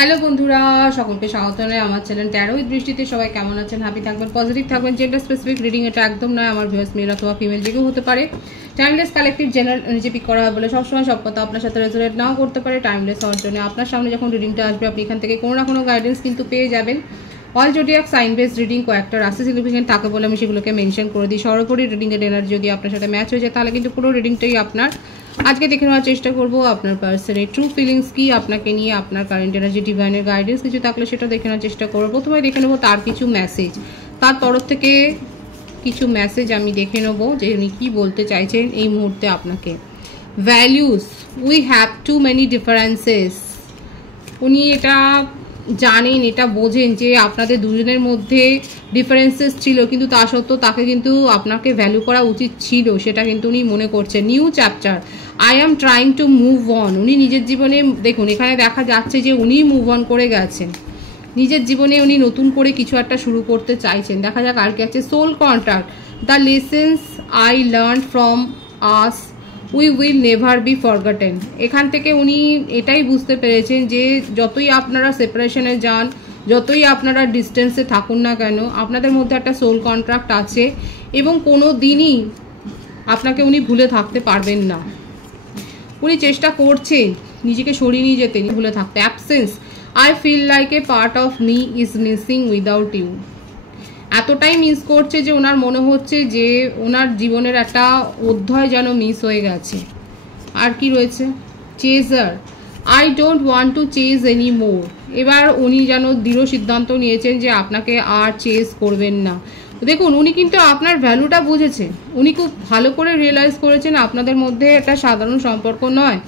Hello বন্ধুরা, সকলকে স্বাগত জানাই আমার চ্যানেল ট্যারো উইথ বৃষ্টিতে। সবাই কেমন আছেন? হ্যাপি থাকবেন, পজিটিভ থাকবেন। জেন্ডার স্পেসিফিক রিডিং এটা একদম নয়। আমার ভিউয়ার্স মেল অথবা ফিমেল যে কেউ হতে পারে। Timeless collective general energy pick করা হয় বলে সবসময় সব কথা আপনার সাথে রেজোনেট নাও করতে পারে। টাইমলেস হওয়ার জন্য আপনার সামনে যখন রিডিংটা আসবে আপনি এখান থেকে কোনো না কোনো গাইডেন্স কিন্তু পেয়ে যাবেন। All zodiac sign base reading কয়েকটা রাশি সিগনিফিকেন্ট থাকে বলে আমি সেগুলোকে মেনশন করে দিই। সর্বোপরি রিডিংয়ের এনার্জি যদি আপনার সাথে ম্যাচ হয়ে যায় তাহলে কিন্তু পুরো রিডিংটাই আপনার। আজকে দেখে নেওয়ার চেষ্টা করব আপনার পার্সনের ট্রু ফিলিংস কি, আপনাকে নিয়ে আপনার কারেন্ট এনার্জি, ডিভাইনের গাইডেন্স কিছু থাকলে সেটা দেখে নেওয়ার চেষ্টা করবো। প্রথমে দেখে নেবো তার কিছু মেসেজ, তার তরফ থেকে কিছু মেসেজ আমি দেখে নেবো যে উনি কী বলতে চাইছেন এই মুহূর্তে আপনাকে। Values, we have to many differences. উনি এটা জানেন, এটা বোঝেন যে আপনাদের দুজনের মধ্যে ডিফারেন্সেস ছিল, কিন্তু তা সত্ত্বেও তাকে কিন্তু আপনাকে ভ্যালু করা উচিত ছিল, সেটা কিন্তু উনি মনে করছেন। New chapter, I am trying to move on. উনি নিজের জীবনে দেখুন এখানে দেখা যাচ্ছে যে উনি মুভ অন করে গেছেন, নিজের জীবনে উনি নতুন করে কিছু একটা শুরু করতে চাইছেন। দেখা যাক আর কি আছে। Soul contract, the lessons I learn from us we will never be forgotten. এখান থেকে উনি এটাই বুঝতে পেরেছেন যে যতই আপনারা সেপারেশনে যান, যতই আপনারা ডিস্টেন্সে থাকুন না কেন, আপনাদের মধ্যে একটা সোল কন্ট্রাক্ট আছে এবং কোনো দিনই আপনাকে উনি ভুলে থাকতে পারবেন না। উনি চেষ্টা করছেন নিজেকে সরিয়ে নিয়ে যেতে, ভুলে থাকতে। Absence, I feel like a part of me is missing without you. এতটাই মিস করছে যে ওনার মনে হচ্ছে যে ওনার জীবনের একটা অধ্যায় যেন মিস হয়ে গেছে। আর কি রয়েছে? Chaser, I don't want to chase any more. এবার উনি যেন দৃঢ় সিদ্ধান্ত নিয়েছেন যে আপনাকে আর চেজ করবেন না। দেখুন উনি কিন্তু আপনার ভ্যালুটা বুঝেছেন, উনি খুব ভালো করে রিয়েলাইজ করেছেন আপনাদের মধ্যে একটা সাধারণ সম্পর্ক নয়।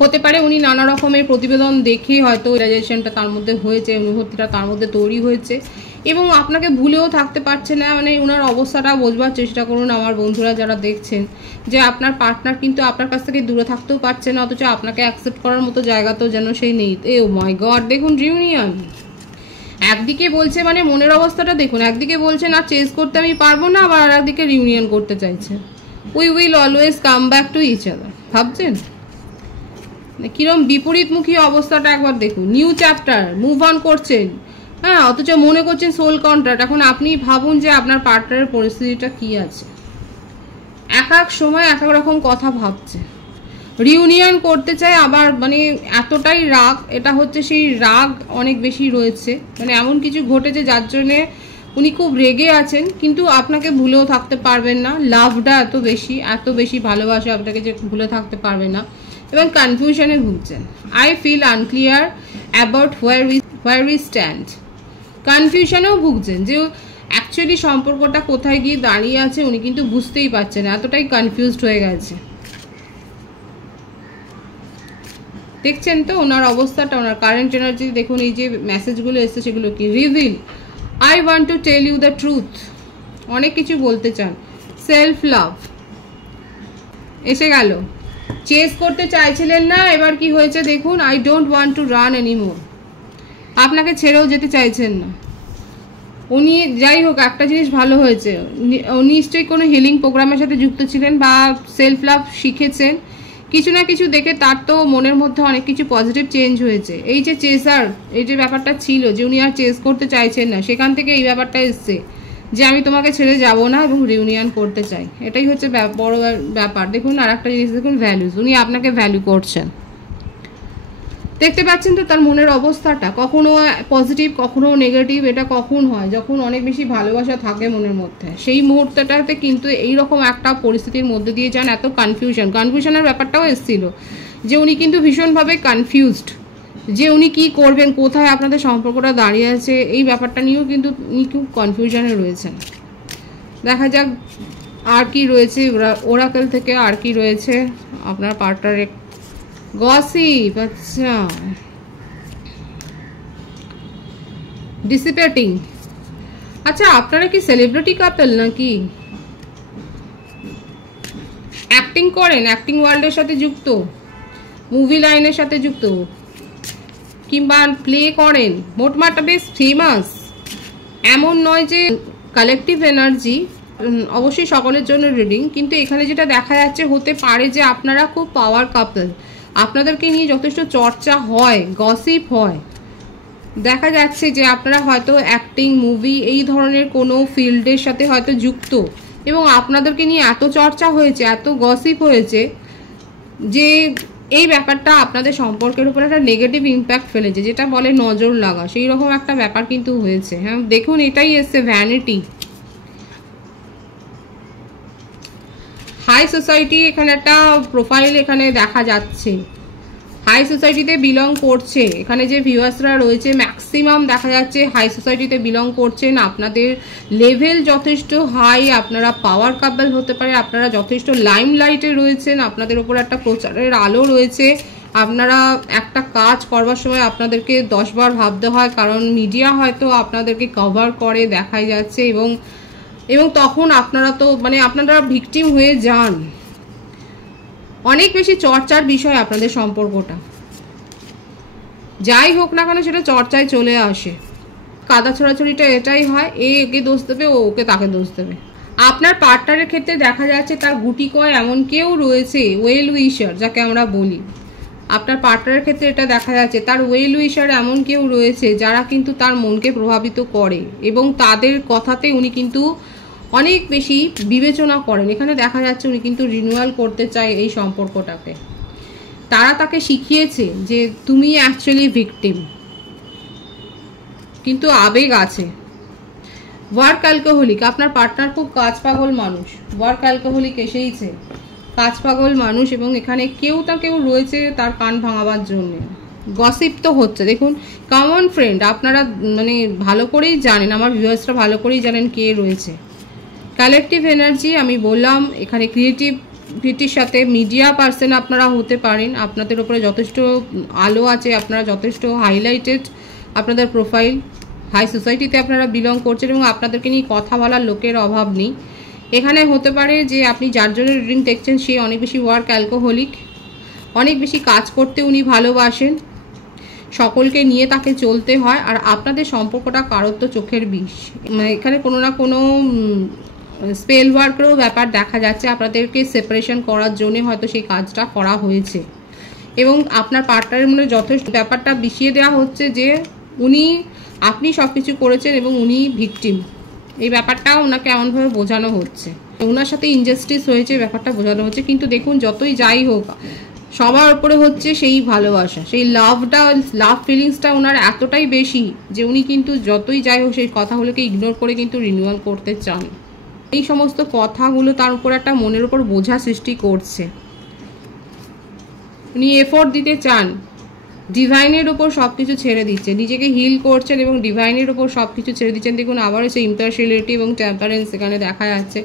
হতে পারে উনি নানা রকমের প্রতিবেদন দেখে হয়তো রিয়েলাইজেশনটা তার মধ্যে হয়েছে, অনুভূতিটা তার মধ্যে তৈরি হয়েছে এবং আপনাকে ভুলেও থাকতে পারছে না। মানে ওনার অবস্থাটা বোঝবার চেষ্টা করুন আমার বন্ধুরা যারা দেখছেন, যে আপনার পার্টনার কিন্তু আপনার কাছ থেকে দূরে থাকতেও পারছে না, অথচ আপনাকে অ্যাকসেপ্ট করার মতো জায়গা তো যেন সেই নেই। ও মাই গড, দেখুন রিউনিয়ন। একদিকে বলছে মানে মনের অবস্থাটা দেখুন, একদিকে বলছে না চেজ করতে আমি পারবো না, আবার আর একদিকে রিউনিয়ন করতে চাইছে। We will always come back to each other. ভাবছেন কিরম বিপরীতমুখী অবস্থাটা একবার দেখুন। নিউ চ্যাপ্টার, মুভ অন করছেন, হ্যাঁ, অথচ মনে করছেন সোল কন্ট্রাক্ট। এখন আপনি ভাবুন যে আপনার পার্টনারের পরিস্থিতিটা কি আছে। এক এক সময় এক এক রকম কথা ভাবছে, রিউনিয়ন করতে চায়, আবার মানে এতটাই রাগ, এটা হচ্ছে সেই রাগ অনেক বেশি রয়েছে, মানে এমন কিছু ঘটেছে যার জন্যে উনি খুব রেগে আছেন, কিন্তু আপনাকে ভুলেও থাকতে পারবেন না। লাভটা এত বেশি ভালোবাসে আপনাকে যে ভুলে থাকতে পারবে না। এবং কনফিউশনে ভুগছেন। I feel unclear about where we stand. কনফিউশনেও ভুগছেন যে অ্যাকচুয়ালি সম্পর্কটা কোথায় গিয়ে দাঁড়িয়ে আছে উনি কিন্তু বুঝতেই পারছেন, এতটাই কনফিউজড হয়ে গেছে। দেখছেন তো ওনার অবস্থাটা, ওনার কারেন্ট এনার্জি দেখুন। এই যে মেসেজগুলো এসছে সেগুলো কি? Reveal, I want to tell you the truth. অনেক কিছু বলতে চান। সেলফ লাভ এসে গেল। চেস করতে চাইছিলেন না, এবার কি হয়েছে দেখুন। I don't want to run anymore. আপনাকে ছেড়েও যেতে চাইছেন না উনি। যাই হোক, একটা জিনিস ভালো হয়েছে, নিশ্চয়ই কোনো হিলিং প্রোগ্রামের সাথে যুক্ত ছিলেন বা সেলফ লাভ শিখেছেন কিছু না কিছু দেখে, তার তো মনের মধ্যে অনেক কিছু পজিটিভ চেঞ্জ হয়েছে। এই যে চেসার, এই যে ব্যাপারটা ছিল যে উনি আর চেস করতে চাইছেন না, সেখান থেকে এই ব্যাপারটা এসছে যে আমি তোমাকে ছেড়ে যাব না এবং রিউনিয়ন করতে চাই। এটাই হচ্ছে বড় ব্যাপার। দেখুন আর একটা জিনিস দেখুন, ভ্যালুস, উনি আপনাকে ভ্যালু করছেন। দেখতে পাচ্ছেন তো তার মনের অবস্থাটা, কখনো পজিটিভ কখনো নেগেটিভ। এটা কখন হয়? যখন অনেক বেশি ভালোবাসা থাকে মনের মধ্যে, সেই মুহূর্তটাতে কিন্তু এইরকম একটা পরিস্থিতির মধ্যে দিয়ে যান। এত কনফিউশনের ব্যাপারটাও এসেছিল যে উনি কিন্তু ভীষণভাবে কনফিউজড যে উনি কি করবেন, কোথায় আপনাদের সম্পর্কটা দাঁড়িয়ে আছে, এই ব্যাপারটা নিয়েও কিন্তু উনি খুব কনফিউশনে রয়েছেন। দেখা যাক আর কি রয়েছে ওরাকেল থেকে, আর কি রয়েছে আপনার পার্টনারের। গসিপ, আচ্ছা, ডিসিপেটিং। আচ্ছা আপনারা কি সেলিব্রিটি কাপল নাকি? অ্যাক্টিং করেন, অ্যাক্টিং ওয়ার্ল্ডের সাথে যুক্ত, মুভি লাইনের সাথে যুক্ত, কিংবা প্লে করেন, মোটমাটটা বেশ ফেমাস। এমন নয় যে কালেকটিভ এনার্জি অবশ্যই সকলের জন্য রিডিং, কিন্তু এখানে যেটা দেখা যাচ্ছে হতে পারে যে আপনারা খুব পাওয়ার কাপল, আপনাদেরকে নিয়ে যথেষ্ট চর্চা হয়, গসিপ হয়। দেখা যাচ্ছে যে আপনারা হয়তো অ্যাক্টিং, মুভি এই ধরনের কোনো ফিল্ডের সাথে হয়তো যুক্ত, এবং আপনাদেরকে নিয়ে এত চর্চা হয়েছে, এত গসিপ হয়েছে যে এই ব্যাপারটা আপনাদের সম্পর্কের উপর একটা নেগেটিভ ইম্প্যাক্ট ফেলেছে, যেটা বলে নজর লাগা, সেই রকম একটা ব্যাপার কিন্তু হয়েছে। হ্যাঁ, দেখুন এটাই এসছে ভ্যানিটি। হাই সোসাইটি এখানে একটা প্রোফাইল এখানে দেখা যাচ্ছে, হাই সোসাইটিতে বিলং করছে। এখানে যে ভিউয়ার্সরা রয়েছে ম্যাক্সিমাম দেখা যাচ্ছে হাই সোসাইটিতে বিলং করছেন। আপনাদের লেভেল যথেষ্ট হাই, আপনারা পাওয়ার কাপল হতে পারে, আপনারা যথেষ্ট লাইমলাইটে রয়েছেন, আপনাদের উপর একটা প্রচারের আলো রয়েছে। আপনারা একটা কাজ করবার সময় আপনাদেরকে 10 বার ভাবতে হয়, কারণ মিডিয়া হয়তো আপনাদেরকে কভার করে দেখাই যাচ্ছে, এবং তখন আপনারা তো মানে আপনারা ভিকটিম হয়ে যান। অনেক বেশি চর্চার বিষয় আপনাদের সম্পর্কটা, যাই হোক না কেন সেটা চর্চায় চলে আসে। কাদা ছড়াছড়িটা এটাই হয়, একে দোষ দেবে, ও ওকে তাকে দোষ দেবে। আপনার পার্টনারের ক্ষেত্রে দেখা যাচ্ছে তার গুটি কয় এমন কেউ রয়েছে, ওয়েল উইশার যাকে আমরা বলি। আপনার পার্টনারের ক্ষেত্রে এটা দেখা যাচ্ছে তার ওয়েল উইশার এমন কেউ রয়েছে যারা কিন্তু তার মনকে প্রভাবিত করে, এবং তাদের কথাতে উনি কিন্তু অনেক বেশি বিবেচনা করেন। এখানে দেখা যাচ্ছে উনি কিন্তু রিনিউয়াল করতে চায় এই সম্পর্কটাকে। তারা তাকে শিখিয়েছে যে তুমি অ্যাকচুয়ালি ভিকটিম, কিন্তু আবেগ আছে। ওয়ার্ক অ্যালকোহলিক, আপনার পার্টনার খুব কাজ পাগল মানুষ, ওয়ার্ক অ্যালকোহলিক এসেইছে, কাজ পাগল মানুষ, এবং এখানে কেউ রয়েছে তার কান ভাঙাবার জন্য। গসিপ তো হচ্ছে, দেখুন কমন ফ্রেন্ড, আপনারা মানে ভালো করেই জানেন, আমার ভিউয়ার্সরা ভালো করেই জানেন কে রয়েছে। কালেকটিভ এনার্জি আমি বললাম, এখানে ক্রিয়েটিভিটির সাথে মিডিয়া পার্সন আপনারা হতে পারেন, আপনাদের উপরে যথেষ্ট আলো আছে, আপনারা যথেষ্ট হাইলাইটেড, আপনাদের প্রোফাইল হাই সোসাইটিতে আপনারা বিলং করছেন, এবং আপনাদেরকে নিয়ে কথা বলার লোকের অভাব নেই। এখানে হতে পারে যে আপনি যার জন্য রিডিং দেখছেন সে অনেক বেশি ওয়ার্ক অ্যালকোহলিক, অনেক বেশি কাজ করতে উনি ভালোবাসেন, সকলকে নিয়ে তাকে চলতে হয়, আর আপনাদের সম্পর্কটা কারোর তো চোখের বিষ। এখানে কোনো না কোনো স্পেল ওয়ার্কেরও ব্যাপার দেখা যাচ্ছে, আপনাদেরকে সেপারেশন করার জন্য হয়তো সেই কাজটা করা হয়েছে, এবং আপনার পার্টনারের মনে যথেষ্ট ব্যাপারটা বিষিয়ে দেওয়া হচ্ছে যে আপনি সব কিছু করেছেন এবং উনি ভিকটিম। এই ব্যাপারটাও ওনাকে এমনভাবে বোঝানো হচ্ছে, ওনার সাথে ইনজাস্টিস হয়েছে ব্যাপারটা বোঝানো হচ্ছে। কিন্তু দেখুন যতই যাই হোক সবার উপরে হচ্ছে সেই ভালোবাসা, সেই লাভ ফিলিংসটা ওনার এতটাই বেশি যে উনি কিন্তু যতই যাই হোক সেই কথাগুলোকে ইগনোর করে কিন্তু রিনিউয়াল করতে চান। এই সমস্ত কথাগুলো তার উপর একটা মনের উপর বোঝা সৃষ্টি করছে। উনি এফোর্ট দিতে চান, ডিভাইনের উপর সব কিছু ছেড়ে দিচ্ছে, নিজেকে হিল করছেন এবং ডিভাইনের উপর সব কিছু ছেড়ে দিচ্ছেন। দেখুন আবারও সেই ইম্পার্শিয়ালিটি এবং টেম্পারেন্স এখানে দেখা যাচ্ছে।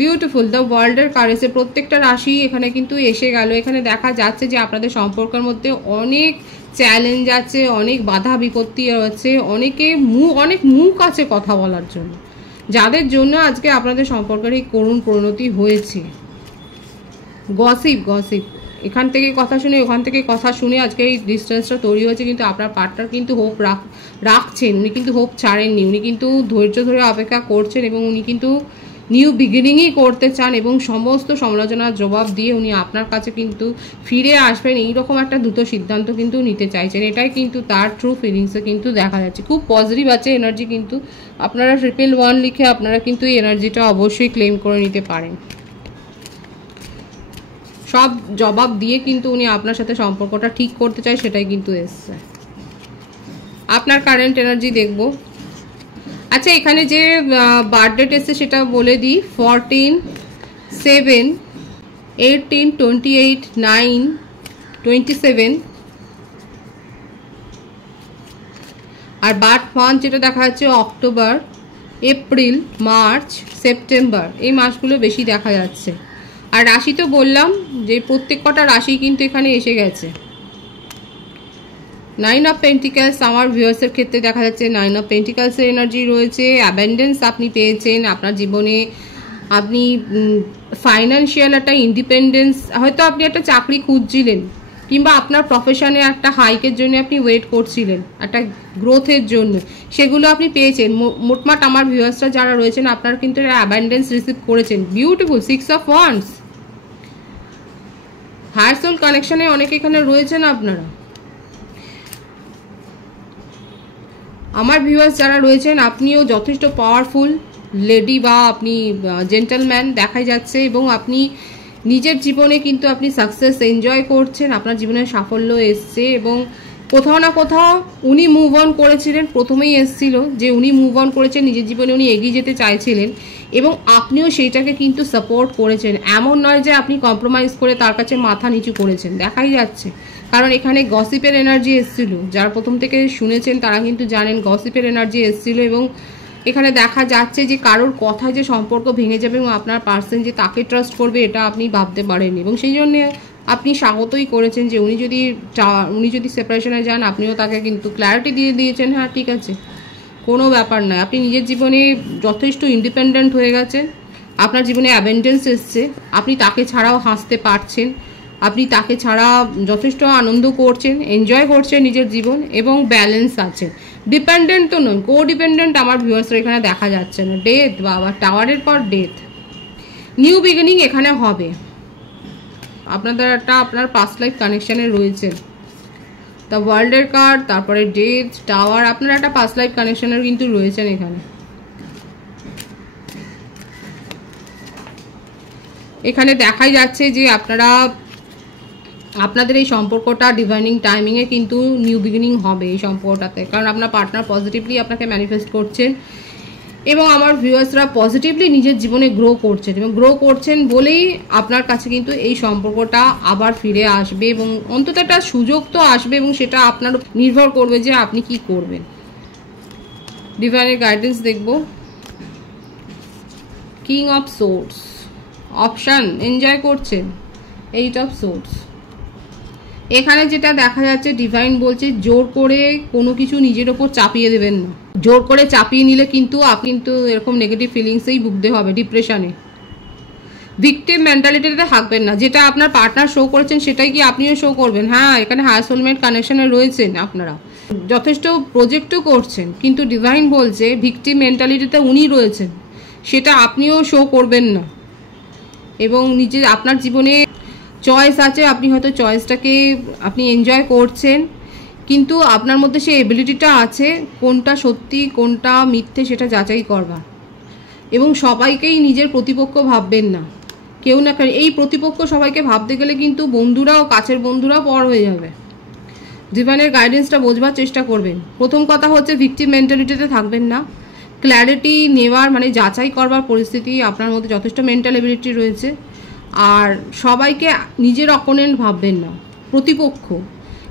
বিউটিফুল, দ্য ওয়ার্ল্ডের কারেজে প্রত্যেকটা রাশি এখানে কিন্তু এসে গেল। এখানে দেখা যাচ্ছে যে আপনাদের সম্পর্কের মধ্যে অনেক চ্যালেঞ্জ আছে, অনেক বাধা বিপত্তি আছে, অনেক মুখ আছে কথা বলার জন্য, যাদের জন্য আজকে আপনাদের সম্পর্কের এই করুণ পরিণতি হয়েছে। গসিপ এখান থেকে কথা শুনে ওখান থেকে কথা শুনে আজকে এই ডিস্টেন্সটা তৈরি হয়েছে। কিন্তু আপনার পার্টনার কিন্তু হোপ রাখছেন, উনি কিন্তু হোপ ছাড়েননি, উনি কিন্তু ধৈর্য ধরে অপেক্ষা করছেন, এবং উনি কিন্তু নিউ বিগিনিংই করতে চান, এবং সমস্ত সমালোচনার জবাব দিয়ে উনি আপনার কাছে কিন্তু ফিরে আসবেন, এইরকম একটা দ্রুত সিদ্ধান্ত কিন্তু নিতে চাইছেন। এটাই কিন্তু তার ট্রু ফিলিংসে কিন্তু দেখা যাচ্ছে। খুব পজিটিভ আছে এনার্জি, কিন্তু আপনারা 111 লিখে আপনারা কিন্তু এই এনার্জিটা অবশ্যই ক্লেম করে নিতে পারেন। সব জবাব দিয়ে কিন্তু উনি আপনার সাথে সম্পর্কটা ঠিক করতে চায়, সেটাই কিন্তু এসছে। আপনার কারেন্ট এনার্জি দেখব। আচ্ছা, এখানে যে বার্থডেট এসছে সেটা বলে দিই, 14, 7, 18, 28, 9, 27, আর বার্থ মান্থ যেটা দেখা যাচ্ছে অক্টোবর, এপ্রিল, মার্চ, সেপ্টেম্বর, এই মাসগুলো বেশি দেখা যাচ্ছে। আর রাশি তো বললাম যে প্রত্যেক কটা রাশি কিন্তু এখানে এসে গেছে। 9 অফ পেন্টিকালস আমার ভিউয়ার্সের ক্ষেত্রে দেখা যাচ্ছে 9 অফ পেন্টিকালসের এনার্জি রয়েছে। অ্যাবেন্ডেন্স আপনি পেয়েছেন আপনার জীবনে, আপনি ফাইন্যান্সিয়াল একটা ইন্ডিপেন্ডেন্স, হয়তো আপনি একটা চাকরি খুঁজছিলেন, কিংবা আপনার প্রফেশনে একটা হাইকের জন্য আপনি ওয়েট করছিলেন, একটা গ্রোথের জন্য, সেগুলো আপনি পেয়েছেন। মোটমাট আমার ভিউয়ার্সরা যারা রয়েছেন আপনারা কিন্তু অ্যাবেন্ডেন্স রিসিভ করেছেন। Beautiful, 6 of wands, higher soul কানেকশনে অনেকে এখানে রয়েছেন আপনারা। আমার ভিউয়ার্স যারা রয়েছেন, আপনিও যথেষ্ট পাওয়ারফুল লেডি বা আপনি জেন্টলম্যান দেখাই যাচ্ছে, এবং আপনি নিজের জীবনে কিন্তু আপনি সাকসেস এনজয় করছেন, আপনার জীবনে সাফল্য এসছে, এবং কোথাও না কোথাও উনি মুভ অন করেছিলেন। প্রথমেই এসছিল যে উনি মুভ অন করেছেন, নিজের জীবনে উনি এগিয়ে যেতে চাইছিলেন, এবং আপনিও সেইটাকে কিন্তু সাপোর্ট করেছেন। এমন নয় যে আপনি কম্প্রোমাইজ করে তার কাছে মাথা নিচু করেছেন, দেখাই যাচ্ছে। কারণ এখানে গসিপের এনার্জি এসেছিল, যারা প্রথম থেকে শুনেছেন তারা কিন্তু জানেন গসিপের এনার্জি এসেছিল, এবং এখানে দেখা যাচ্ছে যে কারোর কথায় যে সম্পর্ক ভেঙে যাবে এবং আপনার পার্সন যে তাকে ট্রাস্ট করবে এটা আপনি ভাবতে পারেননি, এবং সেই জন্য আপনি স্বাগতই করেছেন যে উনি যদি সেপারেশনে যান, আপনিও তাকে কিন্তু ক্ল্যারিটি দিয়ে দিয়েছেন, হ্যাঁ ঠিক আছে, কোনো ব্যাপার নয়। আপনি নিজের জীবনে যথেষ্ট ইন্ডিপেন্ডেন্ট হয়ে গেছেন, আপনার জীবনে অ্যাবেন্ডেন্স এসছে, আপনি তাকে ছাড়াও হাসতে পারছেন, আপনি তাকে ছাড়া যথেষ্ট আনন্দ করছেন, এনজয় করছেন নিজের জীবন, এবং ব্যালেন্স আছে। ডিপেন্ডেন্ট তো নয়, কো ডিপেন্ডেন্ট আমার ভিউয়ার্সরা এখানে দেখা যাচ্ছে না। ডেথ বা টাওয়ারের পর ডেথ, নিউ বিগিনিং এখানে হবে। আপনার পাস্ট লাইফ কানেকশানে রয়েছে দ্য ওয়ার্ল্ডের কার্ড, তারপরে ডেথ, টাওয়ার, আপনার একটা পাস্ট লাইফ কানেকশানের কিন্তু রয়েছেন এখানে। এখানে দেখাই যাচ্ছে যে আপনাদের এই সম্পর্কটা ডিভাইনিং টাইমিংয়ে কিন্তু নিউ বিগিনিং হবে এই সম্পর্কটাতে, কারণ আপনার পার্টনার পজিটিভলি আপনাকে ম্যানিফেস্ট করছেন, এবং আমার ভিউয়ার্সরা পজিটিভলি নিজের জীবনে গ্রো করছেন, এবং গ্রো করছেন বলেই আপনার কাছে কিন্তু এই সম্পর্কটা আবার ফিরে আসবে, এবং অন্তত একটা সুযোগ তো আসবে, এবং সেটা আপনার নির্ভর করবে যে আপনি কি করবেন। ডিভাইনের গাইডেন্স দেখব। King of swords, option enjoy করছেন, 8 অফ সোর্স। এখানে যেটা দেখা যাচ্ছে ডিভাইন বলছে জোর করে কোনো কিছু নিজের ওপর চাপিয়ে দেবেন না। জোর করে চাপিয়ে নিলে কিন্তু আপনি কিন্তু এরকম নেগেটিভ ফিলিংসেই ভুগতে হবে, ডিপ্রেশনে। ভিকটিম মেন্টালিটিতে থাকবেন না, যেটা আপনার পার্টনার শো করেছেন সেটাই কি আপনিও শো করবেন। হ্যাঁ, এখানে হায়ার সোলমেট কানেকশনে রয়েছেন, আপনারা যথেষ্ট প্রজেক্টও করছেন, কিন্তু ডিভাইন বলছে ভিকটিম মেন্টালিটিতে উনি রয়েছেন, সেটা আপনিও শো করবেন না। এবং আপনার জীবনে চয়েস আছে, আপনি হয়তো চয়েসটাকে আপনি এনজয় করছেন, কিন্তু আপনার মধ্যে সেই এবিলিটিটা আছে কোনটা সত্যি কোনটা মিথ্যে সেটা যাচাই করবার। এবং সবাইকেই নিজের প্রতিপক্ষ ভাববেন না, কেউ না এই প্রতিপক্ষ সবাইকে ভাবতে গেলে কিন্তু বন্ধুরাও, কাছের বন্ধুরাও পর হয়ে যাবে। জীবনের গাইডেন্সটা বোঝবার চেষ্টা করবেন। প্রথম কথা হচ্ছে ভিকটিম মেন্টালিটিতে থাকবেন না, ক্ল্যারিটি নেওয়ার মানে যাচাই করবার পরিস্থিতি আপনার মধ্যে যথেষ্ট মেন্টাল এবিলিটি রয়েছে। আর সবাইকে নিজের অপোনেন্ট ভাববেন না, প্রতিপক্ষ।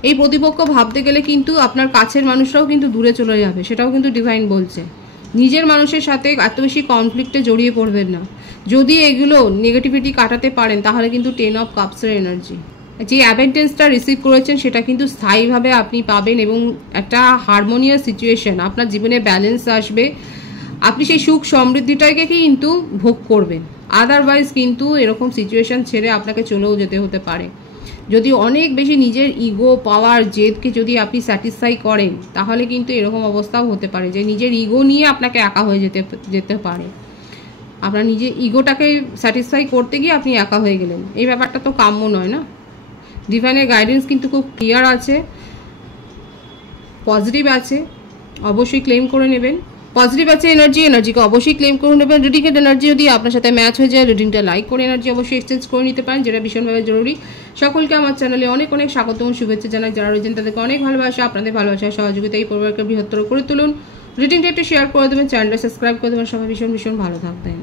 এই প্রতিপক্ষ ভাবতে গেলে কিন্তু আপনার কাছের মানুষরাও কিন্তু দূরে চলে যাবে, সেটাও কিন্তু ডিভাইন বলছে। নিজের মানুষের সাথে এত বেশি কনফ্লিক্টে জড়িয়ে পড়বেন না। যদি এগুলো নেগেটিভিটি কাটাতে পারেন তাহলে কিন্তু 10 অফ কাপসের এনার্জি, যে অ্যাবেন্টেন্সটা রিসিভ করেছেন সেটা কিন্তু স্থায়ীভাবে আপনি পাবেন, এবং একটা হারমোনিয়াস সিচুয়েশন আপনার জীবনে ব্যালেন্স আসবে। আপনি সেই সুখ সমৃদ্ধিটাকে কিন্তু ভোগ করবেন। আদারওয়াইজ কিন্তু এরকম সিচুয়েশন ছেড়ে আপনাকে চলেও যেতে হতে পারে। যদি অনেক বেশি নিজের ইগো, পাওয়ার, জেদকে যদি আপনি স্যাটিসফাই করেন তাহলে কিন্তু এরকম অবস্থাও হতে পারে যে নিজের ইগো নিয়ে আপনাকে একা হয়ে যেতে পারে। আপনার নিজের ইগোটাকে স্যাটিসফাই করতে গিয়ে আপনি একা হয়ে গেলেন, এই ব্যাপারটা তো কাম্য নয় না। ডিভাইনের গাইডেন্স কিন্তু খুব ক্লিয়ার আছে, পজিটিভ আছে, অবশ্যই ক্লেম করে নেবেন। পজিটিভ আছে এনার্জিকে অবশ্যই ক্লেম করে নেবেন। রিডিংয়ের এনার্জি যদি আপনার সাথে ম্যাচ হয়ে যায়, রিডিংটা লাইক করে এনার্জি অবশ্যই এক্সচেঞ্জ করে নিতে পারেন, যেটা ভীষণভাবে জরুরি। সকলকে আমার চ্যানেলে অনেক অনেক স্বাগত এবং শুভেচ্ছা জানাই। যারা রয়েছেন তাদেরকে অনেক ভালোবাসা, আপনাদের ভালোবাসার সহযোগিতা এই পরিবারকে বৃহত্তর করে তুলুন। রিডিংটা একটু শেয়ার করে দেবেন, চ্যানেলটা সাবস্ক্রাইব করে দেবেন। সবাই ভীষণ ভীষণ ভালো থাকবেন।